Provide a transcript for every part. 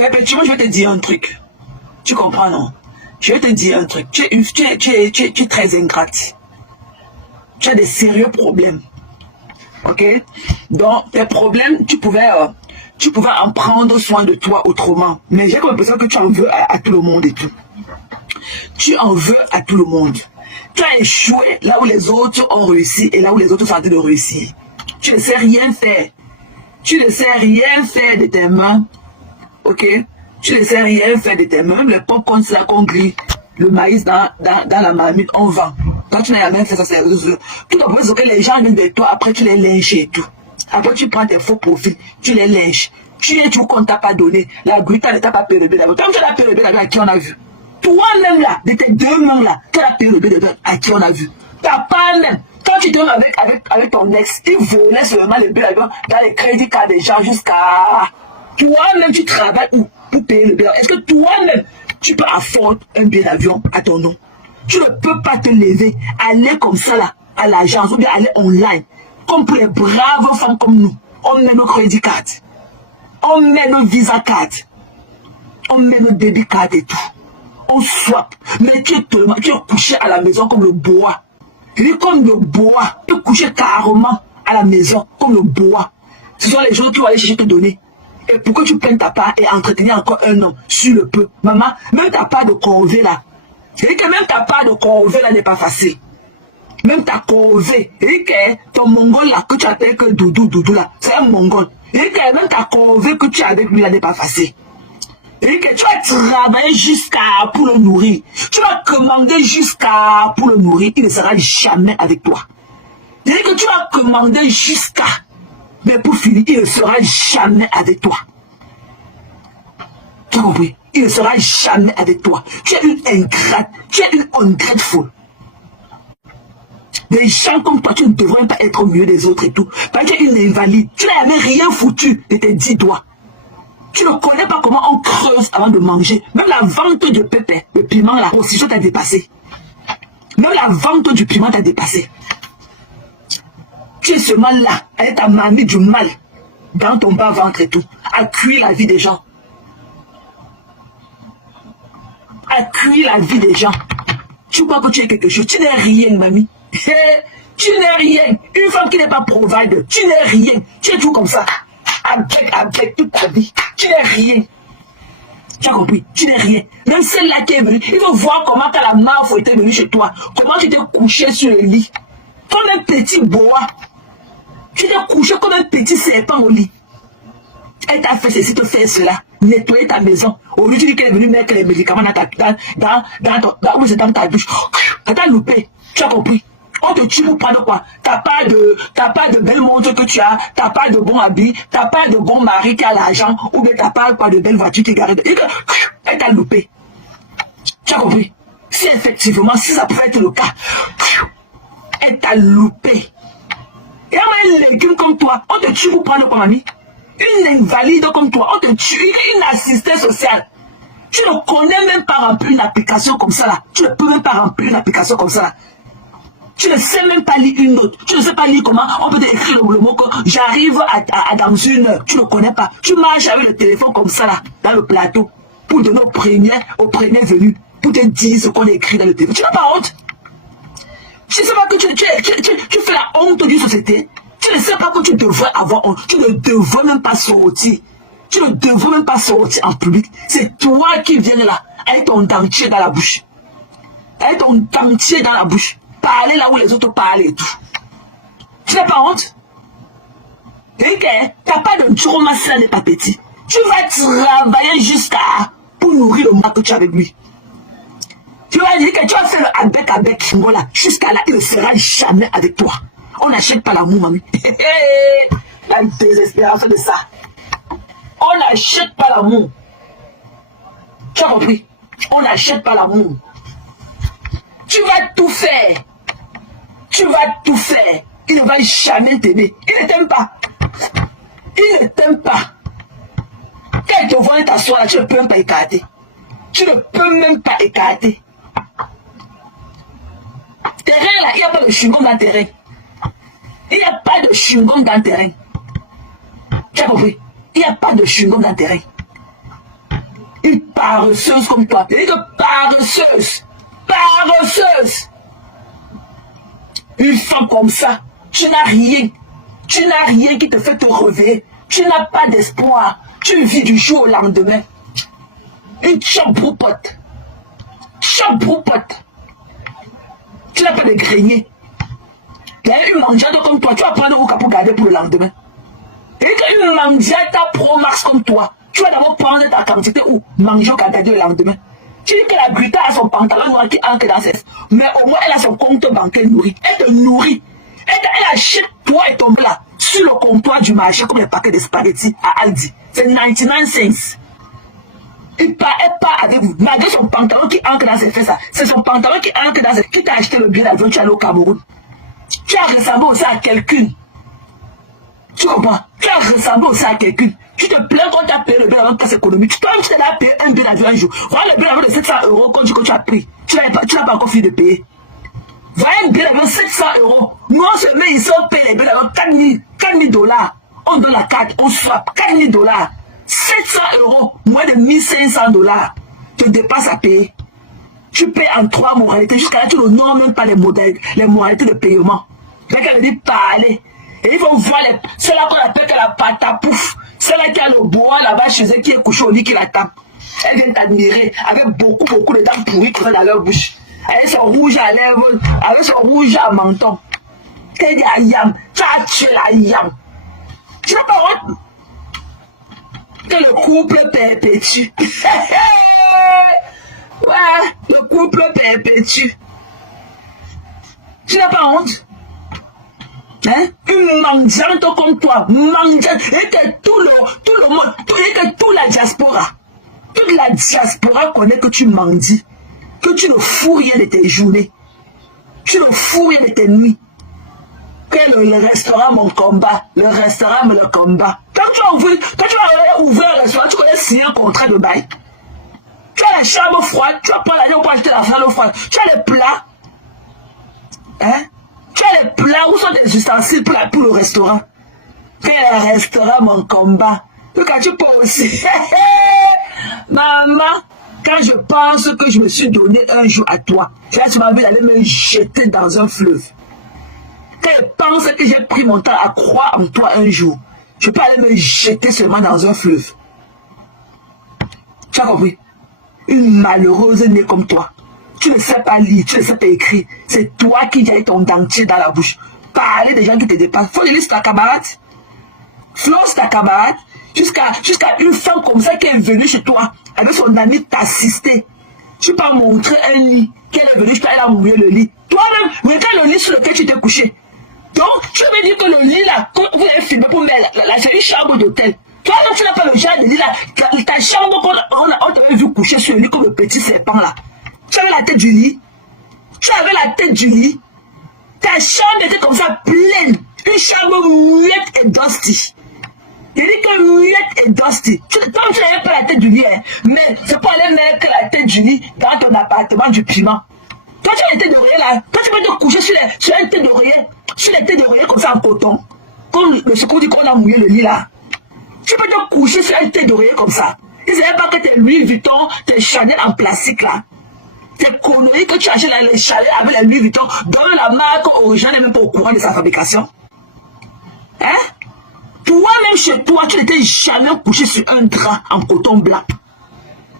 perpétuellement, je vais te dire un truc. Tu comprends, non? Je vais te dire un truc. Tu es très ingrate. Tu as des sérieux problèmes. Ok? Donc, tes problèmes, tu pouvais en prendre soin de toi autrement. Mais j'ai comme l'impression que tu en veux à tout le monde et tout. Tu en veux à tout le monde. Tu as échoué là où les autres ont réussi et là où les autres sont en train de réussir. Tu ne sais rien faire. Tu ne sais rien faire de tes mains. Ok? Tu ne sais rien faire de tes mains. Le popcorn, c'est là qu'on grille le maïs dans la marmite, on vend. Quand tu n'as rien fait, ça c'est tout d'abord, c'est que les gens viennent de toi, après tu les lynches et tout. Après tu prends tes faux profils, tu les lynches. Tu es tout qu'on t'a pas donné. La gruta ne t'a pas payé le billet. Comme tu l'as payé le billet à qui on a vu. Toi-même là, de tes deux mains là, tu as payé le billet à qui on a vu. Ta part même. Quand tu te mets avec ton ex, il volait seulement le billet dans les crédits cards des gens jusqu'à... Toi-même, tu travailles où pour payer le billet? Est-ce que toi-même, tu peux affordre un billet d'avion à ton nom? Tu ne peux pas te lever, aller comme ça là, à l'agence, ou bien aller online. Comme pour les braves femmes comme nous. On met nos crédits cards. On met nos visa cards. On met nos débit cards et tout. On swap. Mais tu es couché à la maison comme le bois. Il est comme le bois. Tu es couché carrément à la maison comme le bois. Ce sont les gens qui vont aller chercher te donner. Et pour que tu prennes ta part et entretenir encore un homme sur le peu. Maman, même ta part de corvée là. C'est que même ta part de corvée là n'est pas facile. Même ta corvée. Et que ton mongol là que tu appelles que Doudou là, c'est un mongol. Et que même ta corvée que tu as avec lui là n'est pas facile. Et que tu vas travailler jusqu'à pour le nourrir. Tu vas commander jusqu'à pour le nourrir. Il ne sera jamais avec toi. Et que tu vas commander jusqu'à. Mais pour finir, il ne sera jamais avec toi. Tu as compris? Il ne sera jamais avec toi. Tu es une ingrate. Tu es une ungrateful. Des gens comme toi, tu ne devrais pas être au milieu des autres et tout. Parce que tu es une invalide. Tu n'avais rien foutu de tes 10 doigts. Tu ne connais pas comment on creuse avant de manger. Même la vente de pépé, le piment, la position t'a dépassé. Même la vente du piment t'a dépassé. Tu es seulement là, avec ta mamie du mal, dans ton bas-ventre et tout, à cuire la vie des gens. À cuire la vie des gens. Tu crois que tu es quelque chose. Tu n'es rien, mamie. Tu n'es rien. Une femme qui n'est pas provider, tu n'es rien. Tu es tout comme ça. Avec toute ta vie. Tu n'es rien. Tu as compris? Tu n'es rien. Même celle-là qui est venue, il faut voir comment la marfe était venue chez toi. Comment tu t'es couché sur le lit. Comme un petit boa. Tu t'es couché comme un petit serpent au lit. Elle t'a fait ceci, te fait cela. Nettoyer ta maison. Au lieu, tu dis qu'elle est venue mettre les médicaments dans ta bouche. Elle t'a loupé. Tu as compris? On te tue pour prendre quoi? T'as pas de belle montre que tu as, t'as pas de bon habit, t'as pas de bon mari qui a l'argent, ou bien t'as pas de belle voiture qui est garée. Elle t'a loupé. Tu as compris? Si effectivement, si ça pouvait être le cas, elle t'a loupé. Et un légume comme toi, on te tue pour prendre quoi, mamie? Une invalide comme toi, on te tue, une assistante sociale. Tu ne connais même pas remplir une application comme ça là. Tu ne peux même pas remplir une application comme ça là. Tu ne sais même pas lire une note. Tu ne sais pas lire comment on peut écrire le mot que j'arrive à dans une heure. Tu ne connais pas. Tu marches avec le téléphone comme ça là, dans le plateau, pour donner aux premiers venus, pour te dire ce qu'on écrit dans le téléphone. Tu n'as pas honte. Tu ne sais pas que tu fais la honte d'une société. Tu ne sais pas que tu devrais avoir honte. Tu ne devrais même pas sortir. Tu ne devrais même pas sortir en public. C'est toi qui viens là, avec ton dentier dans la bouche. Avec ton dentier dans la bouche. Parler là où les autres parlent et tout. Tu n'as pas honte? Et que tu n'as pas de trauma, ça n'est pas petit. Tu vas travailler jusqu'à pour nourrir le mal que tu as avec lui. Tu vas dire que tu vas faire le avec voilà, jusqu'à là, il ne sera jamais avec toi. On n'achète pas l'amour, mamie. La désespérance de ça. On n'achète pas l'amour. Tu as compris? On n'achète pas l'amour. Tu vas tout faire. Tu vas tout faire. Il ne va jamais t'aimer. Il ne t'aime pas. Il ne t'aime pas. Quand il te voit t'asseoir là, tu ne peux même pas écarter. Tu ne peux même pas écarter. Terrain là, il n'y a pas de chewing-gum dans le terrain. Il n'y a pas de chewing-gum dans le terrain. Tu as compris? Il n'y a pas de chewing-gum dans le terrain. paresseuse comme toi. Je dis que paresseuse. Paresseuse. Une femme comme ça, tu n'as rien. Tu n'as rien qui te fait te réveiller. Tu n'as pas d'espoir. Tu vis du jour au lendemain. Une chambroupote. Chambroupote. Tu n'as pas de grenier. Il y a une mangiata comme toi. Tu vas prendre au cap pour garder pour le lendemain. Et une mangiata pro max comme toi. Tu vas d'abord prendre ta quantité ou manger au garder le lendemain. Tu dis que la Brita a son pantalon noir qui entre dans ses... Mais au moins elle a son compte bancaire nourri. Elle te nourrit. Elle achète toi et ton plat sur le comptoir du marché comme les paquets de spaghettis à Aldi. C'est 99 cents. Elle part avec vous. Malgré son pantalon qui entre dans ses fesses. C'est son pantalon qui entre dans ses... Qui t'a acheté le billet d'avion, tu es allé au Cameroun. Tu as ressemblé aussi à quelqu'un. Tu comprends? Tu as ressemblé aussi à quelqu'un. Tu te plains quand tu as payé le billet d'avion de passe économique. Toi, tu t'es là payé un billet d'avion un jour. Voilà le billet d'avion de 700 € quand tu as pris. Tu n'as pas encore fini de payer. Voilà un billet d'avion 700 €. Nous, on se met ici, on paye les billets d'avion 4 000 $. On donne la carte, on swap 4 000 $. 700 €, moins de 1 500 $. Tu dépenses à payer. Tu payes en 3 moralités. Jusqu'à là, tu ne nommes même pas les modalités de paiement. Là, qu'elle dit parler. Et il faut voir celle-là qu'on appelle que la patapouf. Celle-là qui a le bois là-bas chez elle, qui est couchée au lit, qui la tape. Elle vient t'admirer avec beaucoup de dents pourries qui vont dans leur bouche. Avec son rouge à lèvres, avec son rouge à menton. T'es dit à Yam. Tu as tué la Yam. Tu n'as pas honte. Que le couple perpétue. Ouais, le couple perpétue. Tu n'as pas honte? Hein? Une mendiante comme toi, mendiante, et que tout le monde, et que toute la diaspora connaît que tu mendis, que tu ne fous rien de tes journées, tu ne fous rien de tes nuits, que le restaurant mon combat, le restaurant me le combat. Quand tu vas ouvrir un restaurant, tu connais signer un contrat de bail. Tu as la chambre froide, tu vas prendre l'argent pour acheter la salle froide, tu as les plats, hein? Tu as les plats, où sont tes ustensiles pour le restaurant? Quand le restaurant, mon combat. Donc quand tu penses aussi, maman, quand je pense que je me suis donné un jour à toi, tu m'as vu aller me jeter dans un fleuve. Quand je pense que j'ai pris mon temps à croire en toi un jour, je peux aller me jeter seulement dans un fleuve. Tu as compris? Une malheureuse née comme toi. Tu ne sais pas lire, tu ne sais pas écrire. C'est toi qui as ton dentier dans la bouche. Parler des gens qui te dépassent. Faut lire ta camarade. Flonce ta camarade. Jusqu'à une femme comme ça qui est venue chez toi avec son ami t'assister. Tu peux montrer un lit. Qu'elle est venue, elle a mouillé le lit. Toi-même, regarde le lit sur lequel tu t'es couché. Donc, tu veux dire que le lit là, quand vous avez filmé pour mettre c'est une chambre d'hôtel. Toi-même, tu n'as pas le genre de lit là. Ta chambre, on t'avait vu coucher sur le lit comme le petit serpent là. Tu avais la tête du lit. Tu avais la tête du lit. Ta chambre était comme ça pleine. Une chambre muette et dusty. Il dit que muette et dusty. Comme tu n'avais pas la tête du lit, hein, mais c'est pour aller mettre la tête du lit dans ton appartement du piment. Toi, tu as les têtes d'oreiller là. Toi, tu peux te coucher sur les têtes d'oreiller. Sur les têtes d'oreiller comme ça en coton. Comme le secours dit qu'on a mouillé le lit là. Tu peux te coucher sur une tête d'oreiller comme ça. Ils ne savaient pas que tes Louis Vuitton, tes Chanel en plastique là. Tes conneries que tu achètes dans les chalets avec les Louis Vuitton, dont la marque originale n'est même pas au courant de sa fabrication. Hein? Toi-même chez toi, tu n'étais jamais couché sur un drap en coton blanc.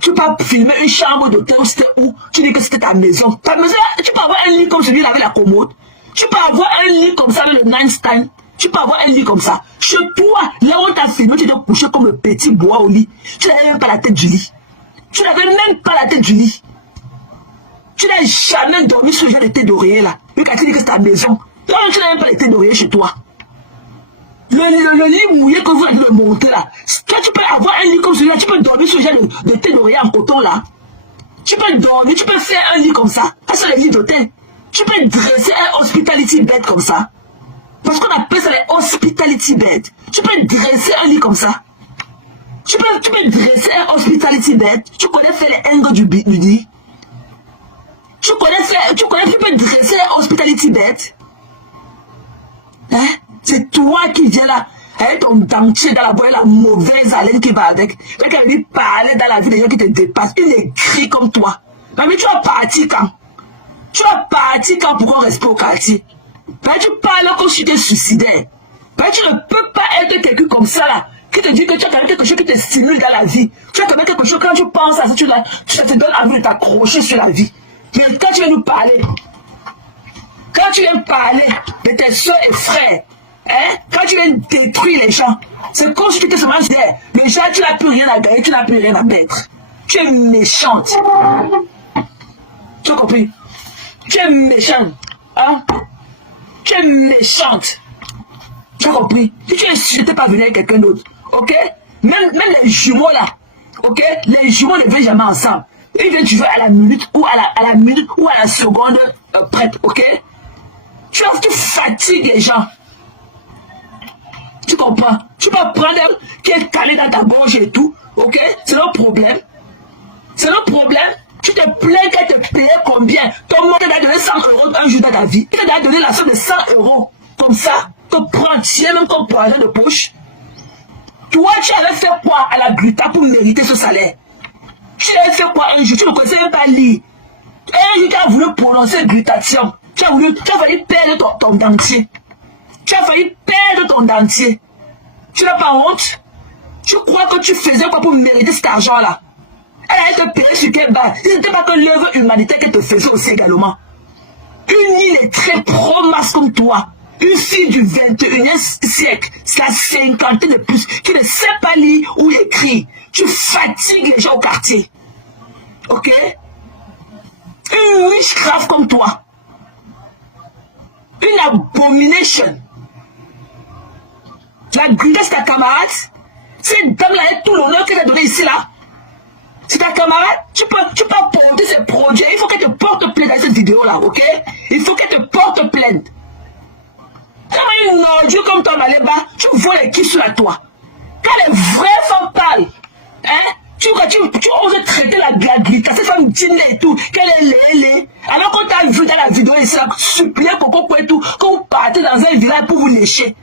Tu peux pas filmer une chambre d'hôtel où tu dis que c'était ta maison. Ta maison, tu peux avoir un lit comme celui-là avec la commode. Tu peux avoir un lit comme ça avec le nightstand. Tu peux avoir un lit comme ça. Chez toi, là où on t'a filmé, tu étais couché comme le petit bois au lit. Tu n'avais même pas la tête du lit. Tu n'avais même pas la tête du lit. Tu n'as jamais dormi sur le genre de tête d'oreiller là. Mais quand tu dis que c'est ta maison, toi, tu n'as même pas les têtes d'oreiller chez toi. Le lit mouillé que vous avez le monter là. Toi, tu peux avoir un lit comme celui-là. Tu peux dormir sur le genre de tête d'oreiller en coton là. Tu peux dormir, tu peux faire un lit comme ça. Ça, c'est le lit d'hôtel. Tu peux dresser un hospitality bed comme ça. Parce qu'on appelle ça les hospitality bed. Tu peux dresser un lit comme ça. Tu peux dresser un hospitality bed. Tu connais faire les angles du lit. Tu peux dresser un hospitality bed. Hein? C'est toi qui viens là avec ton dentier dans la boîte, la mauvaise haleine qui va avec. Et qu'elle dit parler dans la vie des gens qui te dépassent. Une écrit comme toi. Mais tu vas partir quand? Tu vas partir quand pour qu'on reste au quartier? Mais tu parles comme si tu étais suicidaire. Mais tu ne peux pas être quelqu'un comme ça là. Qui te dit que tu as quand même quelque chose qui te stimule dans la vie. Tu as quand même quelque chose, quand tu penses à ça, ça te donne envie de t'accrocher sur la vie. Mais quand tu viens nous parler, quand tu viens parler de tes soeurs et frères, hein, quand tu viens détruire les gens, c'est comme si tu te seulement disais, les gens, tu n'as plus rien à gagner, tu n'as plus rien à mettre. Tu es méchante. Tu as compris? Tu es méchante. Hein? Tu es méchante. Tu as compris? Si tu es sûr, tu n'es pas venu avec quelqu'un d'autre. Ok? Même les jumeaux là. Ok? Les jumeaux ne viennent jamais ensemble. Ils viennent jouer à la minute ou à la minute ou à la seconde prête. Ok? Tu fatigues les gens. Tu comprends? Tu vas prendre qui est calé dans ta gorge et tout. Ok? C'est leur problème. C'est leur problème. Tu te plains qu'elle te paye combien? Ton monde t'a donné 100 € un jour dans ta vie. Il t'a donné la somme de 100 €. Comme ça, te prends, tiens même comme poison de poche. Toi, tu avais fait quoi à la Gruta pour mériter ce salaire? Tu avais fait quoi un jour? Tu ne connaissais même pas lire. Un jour, tu as voulu prononcer glutation. Tu as failli perdre ton dentier. Tu as failli perdre ton dentier. Tu n'as pas honte? Tu crois que tu faisais quoi pour mériter cet argent-là? Elle allait te payer sur quelle base? Ce n'était pas que l'œuvre humanitaire qu'elle te faisait aussi également. Une île est très pro-masse comme toi. Une fille du 21e siècle, c'est la 50 de plus, qui ne sait pas lire ou écrire. Tu fatigues les gens au quartier. Ok? Une witchcraft comme toi. Une abomination. La Gruta, c'est ta camarade. Cette dame-là a tout l'honneur qu'elle a donné ici, là. C'est ta camarade. Tu peux porter ses projets. Il faut qu'elle te porte plainte dans cette vidéo-là, ok? Il faut qu'elle te porte plainte. Quand une ordure comme toi, Maléba, tu vois les kiffs sur la toit. Quand les vraies femmes parlent, hein? Tu oses traiter la Gruta, cette femme dîne et tout, qu'elle est lée. Alors qu'on t'a vu dans la vidéo ici, supplier Coco et tout, que vous partez dans un village pour vous lécher.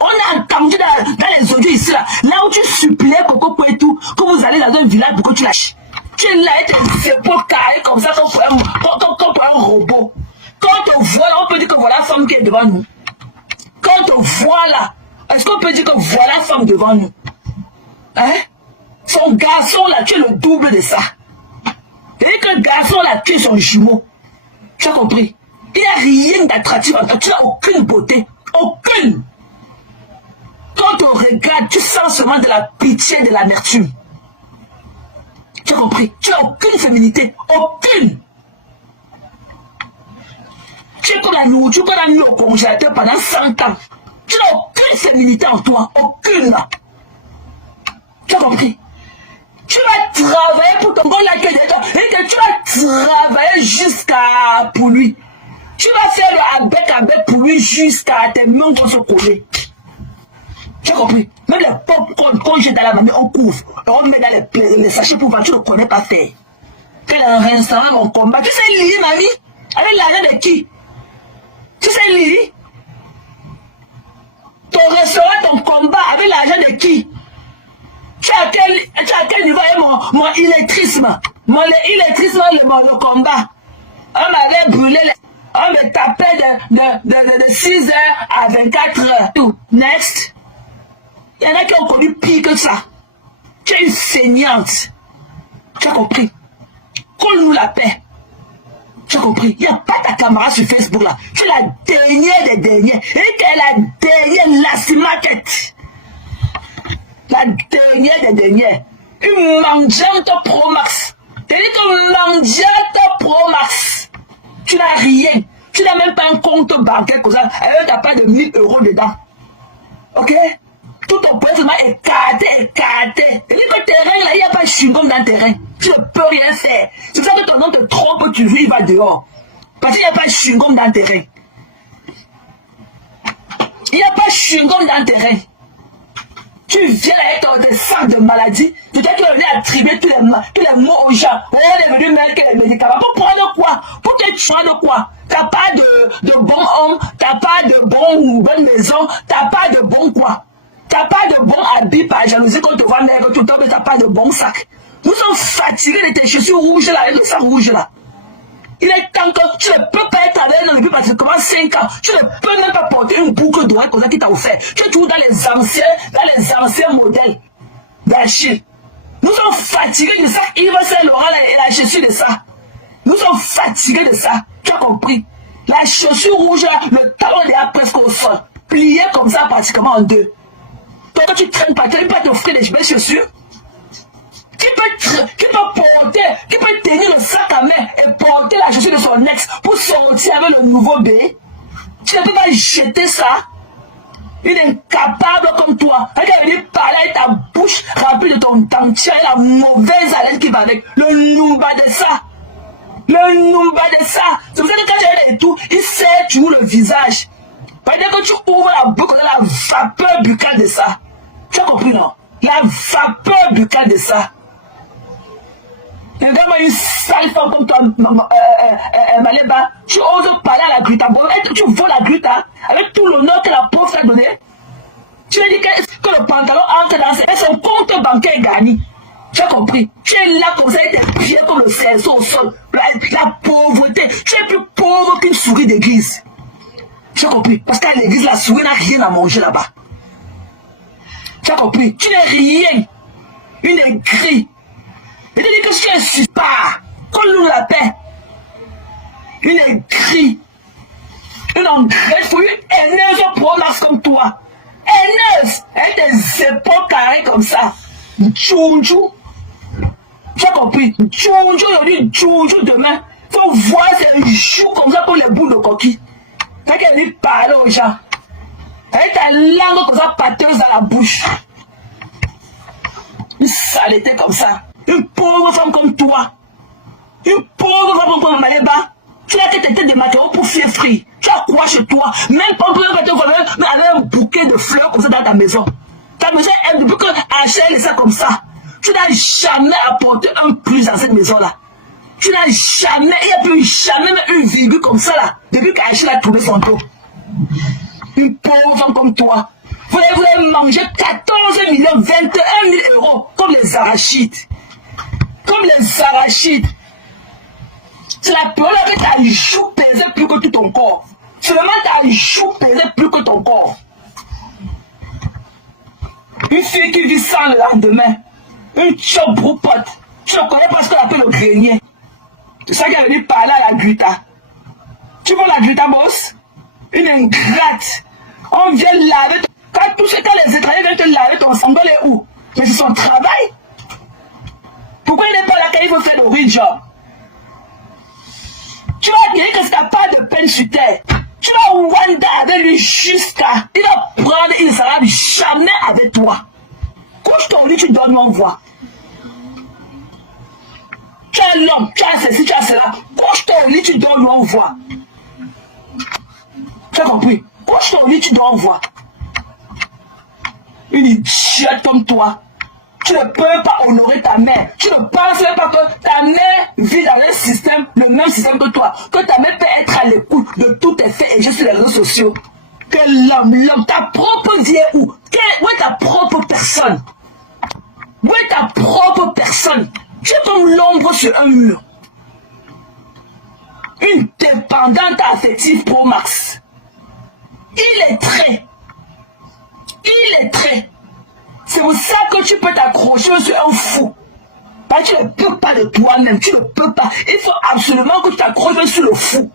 On a entendu dans les audios ici, là où tu suppliais Coco et tout, que vous allez dans un village pour que tu lâches. Tu es là et tu es pas carré comme ça, comme un robot. Quand on te voit là, on peut dire que voilà la femme qui est devant nous. Quand on te voit là, est-ce qu'on peut dire que voilà la femme devant nous? Hein? Son garçon là, tu es le double de ça. Et que le garçon là, tu es son jumeau. Tu as compris? Il n'y a rien d'attractif en toi. Tu n'as aucune beauté. Aucune. Quand on regarde, tu sens seulement de la pitié, de l'amertume. Tu as compris? Tu n'as aucune féminité. Aucune. Tu es comme la nourriture qu'on a mis au congélateur pendant 100 ans. Tu n'as aucune féminité en toi. Aucune. Tu as compris? Tu vas travailler pour ton bon laquelle et que tu vas travailler jusqu'à pour lui. Tu vas faire le avec pour lui jusqu'à tes mains vont se coller. Tu as compris? Même les popcorn qu'on jette dans la mamie, on couvre. Et on met dans les sachets pour vendre. Tu ne connais pas faire. Quel est un restaurant, mon combat? Tu sais lire, mamie? Avec l'argent de qui? Tu sais lire? Ton restaurant, ton combat, avec l'argent de qui? Tu as quel niveau est mon illettrisme? Mon illettrisme, le combat. On m'avait brûlé, on me tapait de 6 heures à 24 heures. Tout. Next. Il y en a qui ont connu pire que ça. Tu es une feignante. Tu as compris? Colle-nous la paix. Tu as compris? Il n'y a pas ta caméra sur Facebook là. Tu es la dernière des derniers. Et tu es la dernière last market. La dernière des dernières. Une mangeante pro max. Tu dis que mangeante pro max. Tu n'as rien. Tu n'as même pas un compte bancaire comme ça. Elle n'a pas de 1000 € dedans. Ok? Tout ton poids est écarté. Et le terrain, là, il n'y a pas de chewing-gum dans le terrain. Tu ne peux rien faire. C'est ça que ton nom te trompe, tu vis, il va dehors. Parce qu'il n'y a pas de chewing-gum dans le terrain. Il n'y a pas de chewing-gum dans le terrain. Tu viens avec tes sacs de maladie. Tu dis que tu es venu attribuer tous les mots aux gens. On est venu mettre les médicaments. Pour prendre quoi? Pour te tuer de quoi? T'as pas de bon homme, t'as pas de bonne maison, t'as pas de bon quoi? T'as pas de bon habit par jalousie quand tu vois nègre tout le temps, mais t'as pas de bon sac. Nous sommes fatigués de tes chaussures rouges là, avec le sac rouge là. Il est temps que tu ne peux pas être avec nous depuis pratiquement 5 ans. Tu ne peux même pas porter une boucle d'oreille comme ça qui t'a offert. Tu es toujours dans les anciens modèles d'Achille. Nous sommes fatigués de ça. Yves Saint Laurent et la chaussure de ça. Nous sommes fatigués de ça. Tu as compris? La chaussure rouge là, le talon est presque au sol. Plié comme ça pratiquement en deux. Toi quand tu traînes pas, tu ne peux pas t'offrir des belles chaussures. Qui peut tenir le sac à main et porter la chaussure de son ex pour sortir avec le nouveau bébé? Tu ne peux pas jeter ça. Il est incapable comme toi. Regarde, il parle avec ta bouche remplie de ton dentier et la mauvaise haleine qui va avec. Le numba de ça. Le numba de ça. C'est pour ça que quand j'ai et tout, il serre toujours le visage. Pendant que tu ouvres la bouche, la vapeur buccale de ça. Tu as compris, non? La vapeur buccale de ça. Regarde-moi une sale femme comme toi, Maléba. Tu oses parler à la Grita. Tu voles la Grita avec tout l'honneur que la pauvre t'a donné. Tu as dit que le pantalon entre dans son compte bancaire gagné. Tu as compris? Tu es là comme ça avec tes pieds comme le cerceau au sol. La pauvreté. Tu es plus pauvre qu'une souris d'église. Tu as compris? Parce qu'à l'église, la souris n'a rien à manger là-bas. Tu as compris? Tu n'es rien. Une aigrie. Et tu dis que je ne suis pas. Qu'on nous la paix. Une aigrie. Une engraisse. Une haineuse pronasse comme toi. Haineuse. Avec des épaules carrées comme ça. Tchounchou. Tu as compris? Tchounchou aujourd'hui, tchounchou demain. Faut voir ses joues comme ça pour les boules de coquille. Fait qu'elle lui parle aux gens. Avec ta langue comme ça pâteuse dans la bouche. Une saleté comme ça. Une pauvre femme comme toi. Une pauvre femme comme Maléba. Tu as que tes têtes de matériaux pour fiefrer. Tu as quoi chez toi? Même pas pour mais avec un bouquet de fleurs comme ça dans ta maison. Ta maison est depuis que Achille ça comme ça. Tu n'as jamais apporté un plus dans cette maison-là. Tu n'as jamais, il n'y a plus jamais une virgule comme ça là. Depuis qu'Achille a trouvé son dos. Une pauvre femme comme toi. Vous voulez manger 14 millions, 21 000 euros comme les arachides. Comme les arachides. C'est la peur que ta joue pesait plus que tout ton corps. Seulement ta joue pesait plus que ton corps. Une fille qui vit sans le lendemain. Une chop broupote. Tu ne connais pas ce qu'on appelle le grenier. C'est ça qui est venu parler à la Grita. Tu vois la Grita, boss? Une ingrate. On vient laver. Quand les étrangers viennent te laver ton sang, est où? Mais c'est son travail. Pourquoi il n'est pas là quand il faut faire le real job? Tu vas dire que tu n'as pas de peine sur terre. Tu vas Wanda avec lui jusqu'à. Il va prendre, il ne sera jamais avec toi. Couche ton lit, tu donnes mon voix. Tu as l'homme, tu as ceci, tu as cela. Couche ton lit, tu donnes mon voix. Tu as compris? Couche ton lit, tu donnes voix. Une idiote comme toi. Tu ne peux pas honorer ta mère. Tu ne penses même pas que ta mère vit dans un système, le même système que toi. Que ta mère peut être à l'écoute de tous tes faits et gestes sur les réseaux sociaux. Que l'homme, ta propre vie est où? Où est ta propre personne? Où est ta propre personne? Tu es comme l'ombre sur un mur. Une dépendante affective pro max. Il est très. C'est pour ça que tu peux t'accrocher sur un fou. Parce que tu ne peux pas de toi-même. Tu ne peux pas. Il faut absolument que tu t'accroches sur le fou.